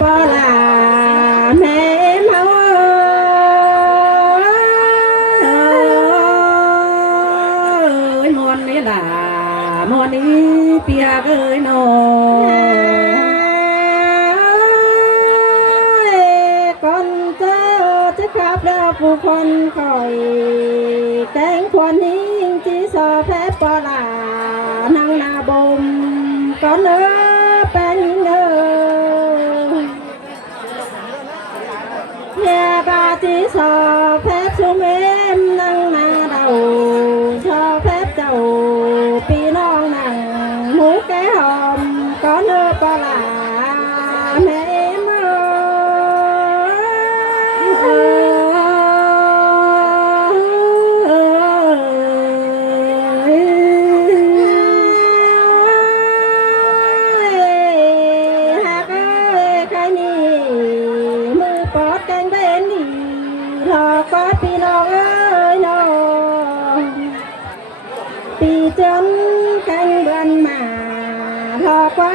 ปอลาแม่เมามวนนี่ด่ามวนนี้เปียกนอก่อนเจ้าจะขับแล้วผู้คนคอยแต่งควรนี้จีสอแพ้ปอลานั่งนาบมก่อนเนื้อแป้งเนื้อbà chỉ sò phép xuống em nâng mà đầu cho phép đầu pi non nặng mũ cái hòm có nơi ba là mẹ em hát ơi cái ni mưa bọt canh bên đi lò có pi non ơi nó pi chân canh bên mà lò quá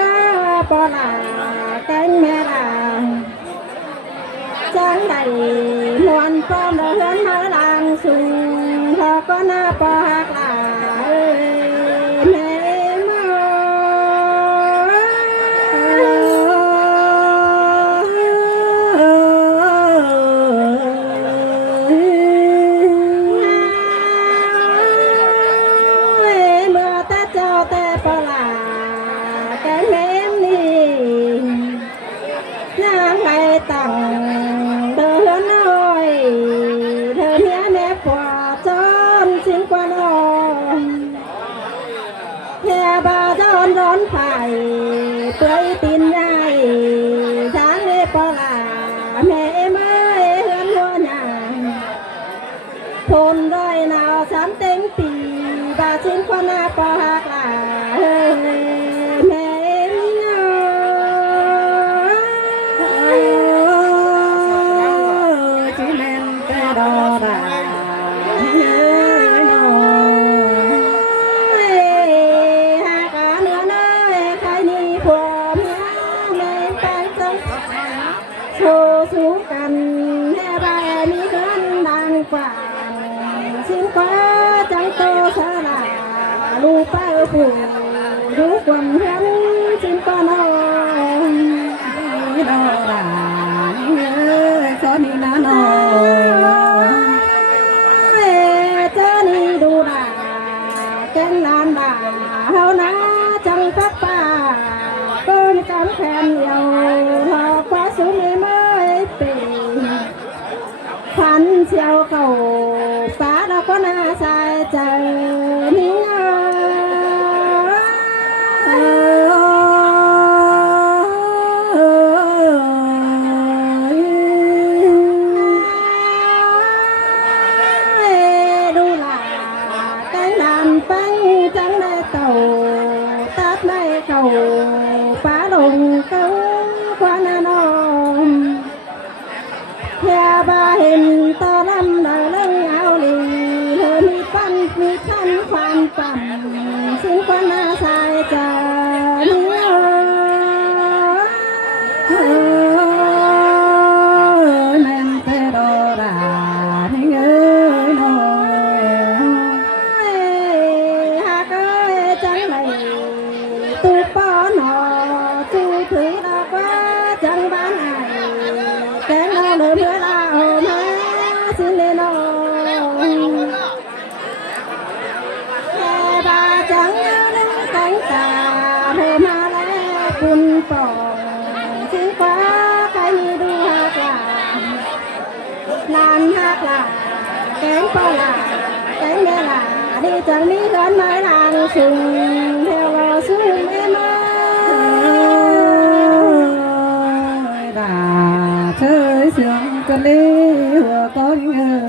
bò là canh mẹ là trắng đầy muôn con đã lớn mơ làng sùng lò có na bò hạt là mẹ em cho tê bò là cái mến đi nàng ngày tặng đỡ nói thơ mía mẹ quả trơn xin qua non theo bà trơn rón phải tươi tin nhai sáng lê bò là mẹ em ơi hơn hoa nhà thôn rồi nào sám tính tì bà xin qua na bò hạt là mẹ em chỉ men cái đó là hạt cả nữa nơi khai ni phò mẹ tay sống xô xuống cành nghe ba em đi đến đang quảng xin quá chẳng tô sợ là lu pa phù du quần hắn xin con ơi đó là cho ni na nó cho ni đu đà chân lan đà hao ná chẳng pháp pa con cảm khen nhiều họ quá xuống em ơi tình phán siêu cầu phá đâu có na sai trời mi đu là cái làm bánh trắng đây tàu tát đây cầu phá đồng câu qua na non theo ba hình to lắm đời lưng áo lì hơi mi pan khoan tầm xin qua na sai chờ men tê đô đà ni ơi nồi hát ơi chẳng này tu bó nọ tu thứ đó quá chẳng bán ai cái nó lỡ bữa là hôm xin lên nó bà chẳng đến cánh cà hôm lẽ quân phòng xin quá cái như đu hạt là kén po là kén mẹ là đi chẳng đi đến mấy làng sùng theo vào xuống em ơi đã chơi sướng cơn đi vừa có những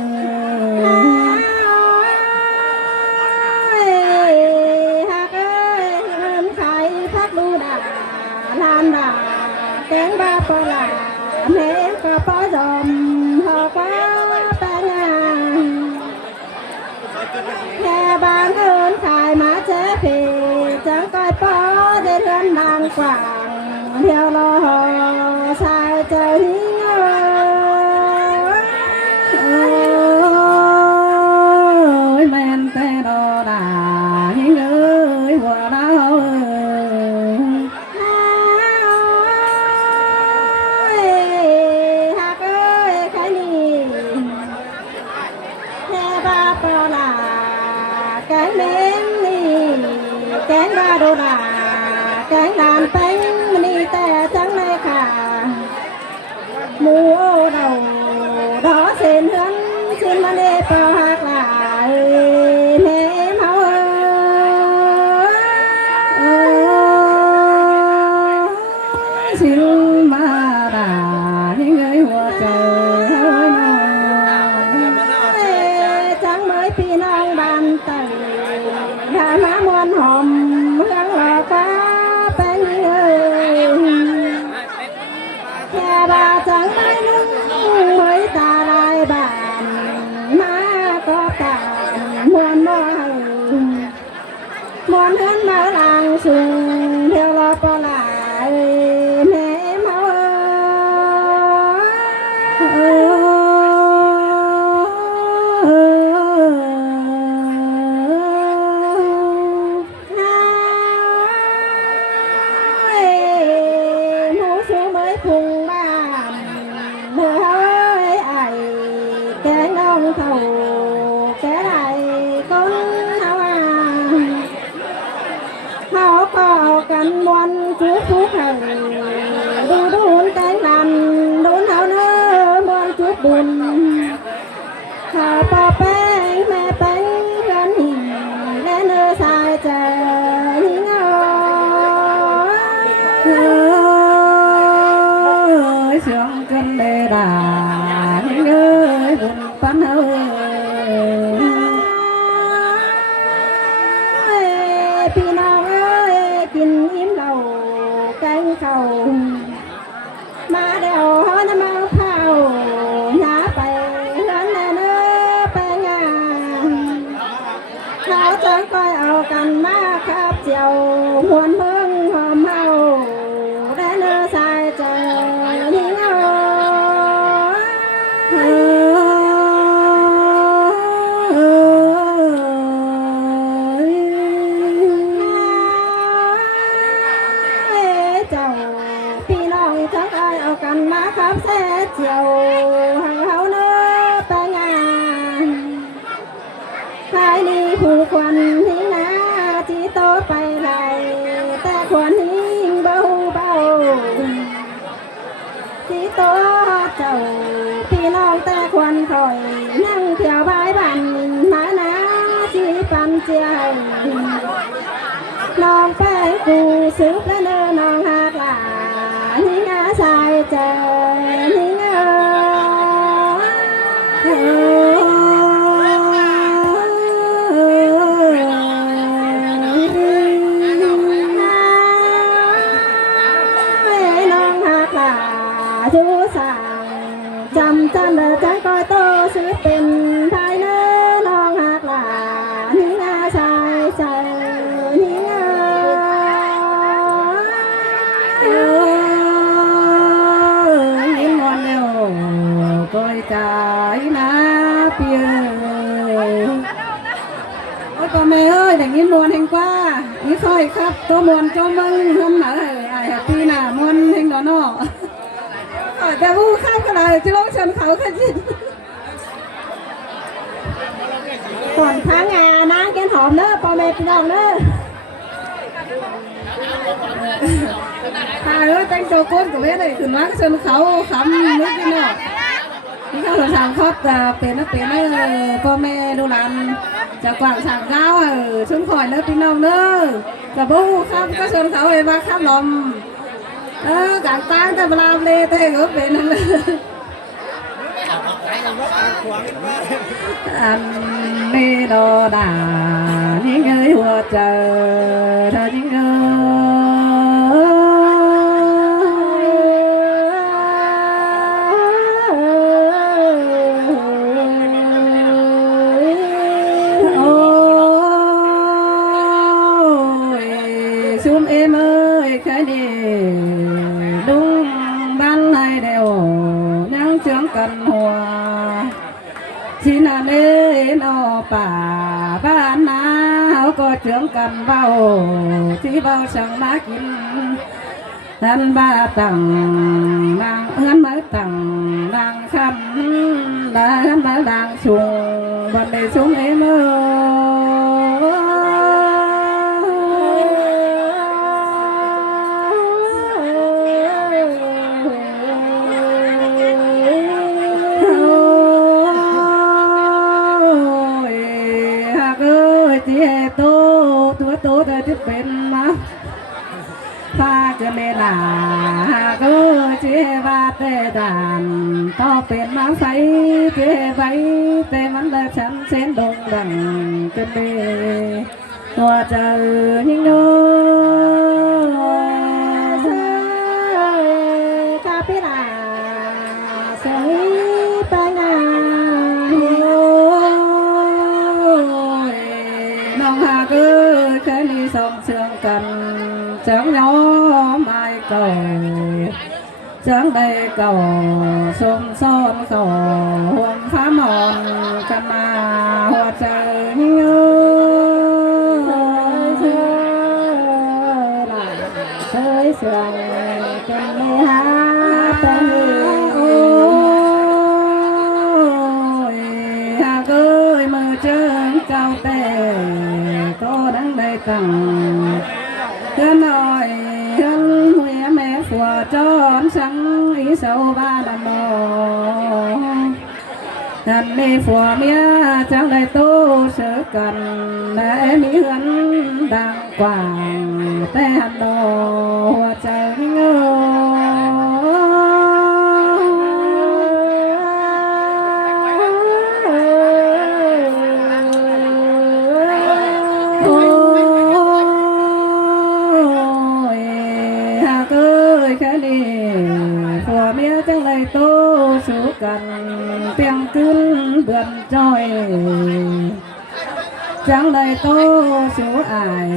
hạt ơi hơn khai phát đu đà làm đà kén ba po là mẹ có po dòm họ quá ba nhà theo bán hơn khai má chế thì chẳng coi po để hơn đàng quảng theo lo hồ sai mù ô đầu đó xin hương xin mà đi bao hạt lại mẹ em hao xin mà đã những người hoa trời chẳng mới phi nong bàn tay đã má muôn hòm hương lò cá bánh ơi nhà bà chẳng mới nung mới ta lại bàn má có tàn muôn muôn hơn mở làng sùng theo lo có lại mẹ em mũ số mới phùng bàn mưa hơi ai cái nông thầu cái này con hao có cần muôn chú phúc hằng đu đun cánh đàn đun hao nơ muôn chút buồn hao pa bánh mẹ bánh gần hình lên nơi sai trời hình ơi sương cơn đê đà hình ơi buồn bắn ơiพี่น้องเอ้ยกินอิ่มเหล้าแกงข้าวมาเดี๋ยวเขาน้ำมันเผาหาไปเฮือนแน่เนื้อไปงานเขาจะก้อยเอากันมาครับเจียวหวนเมืองหอมเฮาได้เนื้อใส่เจอหิ้งเอาเจ้าพี่น้องทั้งอายเอากันมาครับแซ่เจียวหังเฮาเนื้อไปงานภายนี้ผู้ควันหิ้งนาจีโตไปไหลแต่ควันหิ้งเบาเบาจีโตเจ้าพี่น้องแต่ควันคอยนั่งเที่ยวบายบันมานาจีปันเจียวน้องแป้งกูซื้อและเนื้อน้องหากหลาหิ้งอาสายเจอหิ้งน้องหากหลาชูสั่งจำเดินจังก้อยโตซื้อเป็นภายเนื้อน้องหากหลาหิ้งอาสายเจอหิ้งcoi trái lá pia ôi bà mẹ ơi để nghiên muôn hình qua nghĩ thôi khắp tô muôn cho mừng hôm nở ai happy nà muôn hình đó nọ hỏi ta vu khắp cái này chứ lỗ chân khẩu cái gì còn tháng ngày nắng cái hòm nữa bà mẹ cái đồng nữa hai ơi tranh cho cốt của bé này thử nói cái chân khẩu khắm nước cái nọนี่เขาสั่งครอบเป็นนักเป็นพ่อแม่ดูหลานจะกวางสั่งก้าวชุนข่อยแล้วพี่น้องเด้อกับบูครับก็ชนเขาเองว่าข้ามลมกางตั้งแต่เวลาเลยแต่ก็เป็นนั่นเลยอันนี้โดด่านี่เงยหัวใจเธอนี่เงXúm em ơi cái đi đúng ban này đều nắng trướng cần hòa chỉ là nơi nó bà ban áo có trướng cần vào chỉ bao chẳng má kín thân ba tầng mang hân mới tầng đang khăn đã hân mới đang sùngวันnày xuống em ơi ตัวเธอจะเป็นมาพาเกินเวลาก็เจ็บาเตตามต่อเป็นมาไฟเจ็บไปแต่มันละฉันเส้นดงดังกันเบตัวเจอยิ่งโน้คาปิลาสวยปัญญาน้องหาก็แค่นี้สองเชื่องกันจังย้อไม่เก่าจังได้เก่าสมซ้อนเก่าห่วงฟ้ามอนกันมาหัวใจยิ่งโน้เคยเสื่อมกันไม่หาเป็นโอ้ยหากเอ้ยมือเจอเจ้าแต่ก็ดังได้ตั้งเพื่อนหน่อยเพื่อนหัวแม่ฝัวจอนสังอีเสาบ้านนอนั่นนี่ฝัวเมียจังได้โตเสือกันและมีเหือนดังกว่างแต่หันดอหัวใจเงาโอ้ยหากเอ้ยแค่นี้ผัวเมียจังเลยโตสู้กันเพียงคืนเบื่อจอยจังเลยโตสู้อาย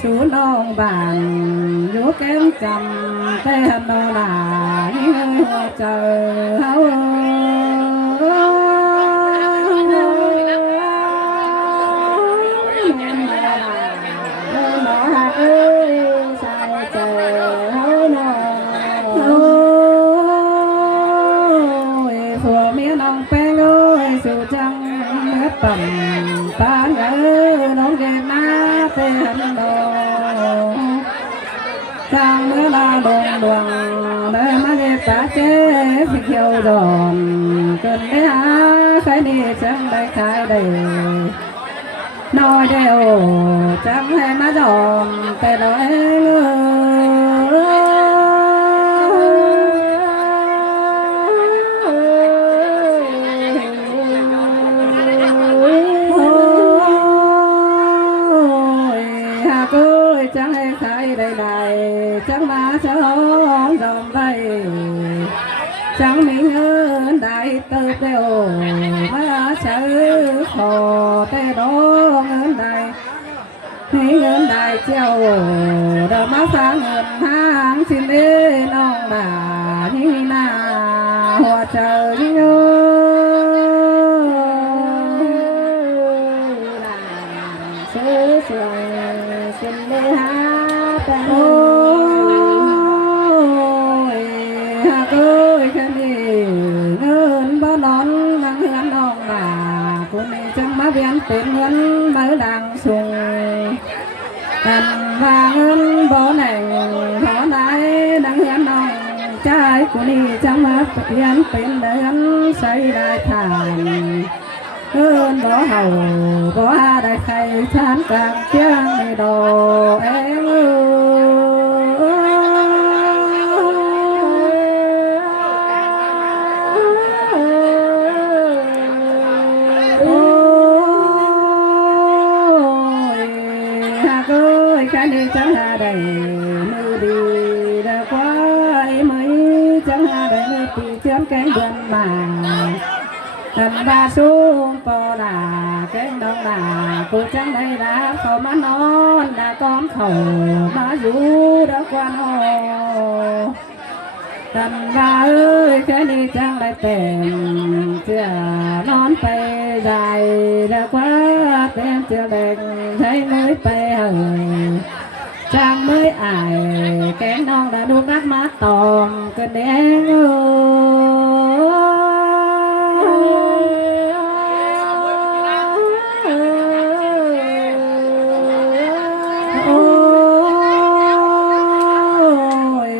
สู้น้องบ้านอยู่แก้มจำแต่หันดอหลายหัวใจเฮาหมอหักเอ้ยใส่เจอให้หนอ โอ้ยผัวเมียน้องแป้งเอ้ยสู่จังเนื้อปั่นปานเอ้ยน้องเกศนาเต็มดอกทางเมื่อลาดงดวงได้มาเก็บตาเจ๊พี่เขียวดอนเกินไปหาใครนี่จังได้ขายได้น้อยเดียวจังให้มาดอมแต่ดอยเอ้จังให้ใครได้จังมาฉลองดอมได้จังมีเงินได้เติบเดียวมาซื้อขอแต่ดอกเงินได้ให้เงินได้เจ้าเดิมมาฟังเงินห้างสิเล่น้องด่าที่หน้าหัวใจยิ่งซื้อเสื่อมสินเลยหาเป็น โอ้ยหากเอ้ยแค่นี้เงินบ่นอนนั่งเฮือนน้องด่าคนนี้จังมาเวียนเป็นเงินมือดังสูงกันว่าเงินบ่แหน่งขอไหนนั่งเฮือนน้องใจคนนี้จังมาเวียนเป็นเดือนใส่ได้ทานเอิ้นบ่เฮาบ่หาได้ใครทานกลางเที่ยงในดอกเองโอ้ยหากเอ้ยแค่นี้จังหาได้มือดีได้ควายมือจังหาได้มือปีเชื่อมแกงเดือนมากันบาสูงปอดาแกงดองดากูจังได้ดาเขามานอนดาก้อมเขามาอยู่ดอกกวนโอกันบาเอ้ยแค่นี้จังได้เต็มเชื่อนอนไปได้ดอกว่าเต็มเชื่อแดงใช้มือไปเฮจังมืออายแกงดองดาดูรักมาตอมกันแดงโอ้ย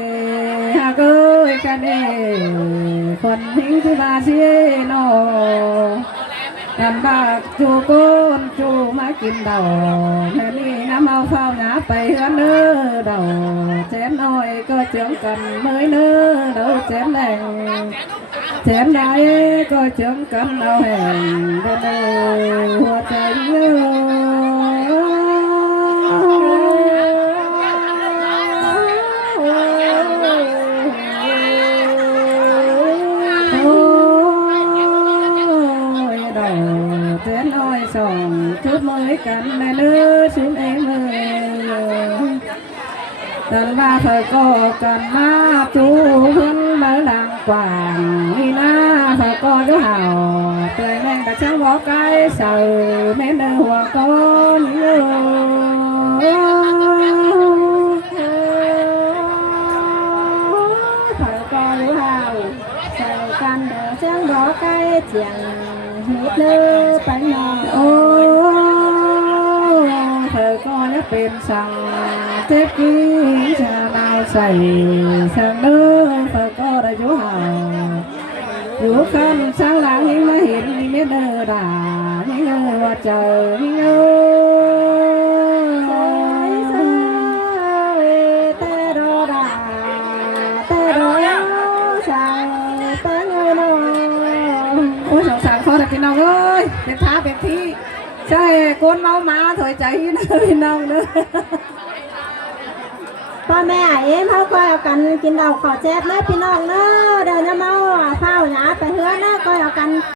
หากเอ้ยกันเองคนทิ้งที่มาเสียโน กันบากจูโกนจูมากินเดาแม่นี่น้ำเอาเฝ้าหนาไปเฮือนเนื้อเดาเจนน้อยก็เจืองกันเมื่อยเนื้อเดาเจนแหลงเจนใดก็เจืองกันเอาแห่งเดาหัวใจเนื้ส่งชุดมือกันในเนื้อชิ้นเองเลยแต่ว่าเธอก็กันมาจูเพื่อนมาหลังกว่างนี่นะเธอก็ยุห่าวเตยแม่งแต่ช่างบอกไกลเสือแม่เนื้อหัวก้อนเนื้อเธอก็ยุห่าวเสือกันเดี๋ยวช่างบอกไกลเจียงฮิตเลยไปนอนโอ้เธอก็จะเป็นสั่งเจ็บกี้จะมาใส่สั่งเนื้อเธอก็ได้อยู่ห่างอยู่ข้างสั่งหลังยิ่งมาเห็นยิ่งไม่เดินด่ายิ่งเงยว่าเจอยิ่งเงยเตะโดด่าเตะโดสั่งเตะเงยนอนโอ้ยสงสารเขาแต่พี่น้องเอ้ยเป็นท้าเป็นที่ใช่ก้นเมามาถอยใจนะพี่น้องเด้อพ่อแม่เอ็มเขาก็เอากันกินเหล้าขอแจ๊บเลยพี่น้องเนอะเดินน้ำเมาเฝ้าหนาไปเฮือนนะก็เอากัน